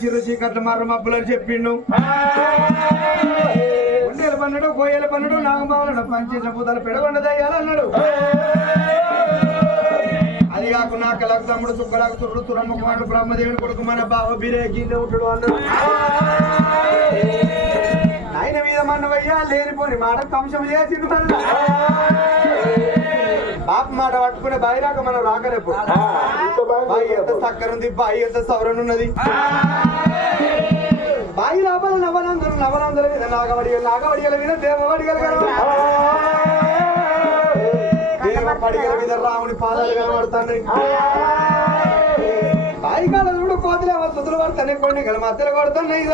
చిరు చీకట్లు మర్ర మబ్బులు అని చెప్పిండు. ఉండేలు పన్నడు కోయలు పన్నడు నాగబావలను పంచేసిన పూతలు పెడగొండ దయ్యాలన్నాడు. అది కాకుండా కలకు తమ్ముడు సుక్కలకు తురుడు తురమ్మ కుమారుడు బ్రహ్మదేవుని కొడుకు మన బావ బిరేకి ఉంటాడు అన్నాడు. ఆయన మీద మన్నవయ్యా లేనిపోని మాట కంశం చేసింది. బాప మాట పట్టుకునే బాయి రాక మనం రాకరేపు. బాయి ఎంత చక్కరుంది, బాయి ఎంత సౌరనున్నది. బాయి లోపల నవనందల మీద నాగవడిగల మీద దేవవడిగల దేవపడిగల మీద రాముని పాదాలు కనబడుతున్నాయి. బాయి కాడ చూడు కోతులేమో సుతులు పడుతున్నాయి, కొన్ని గల మధ్యలో కొడుతున్నాయి.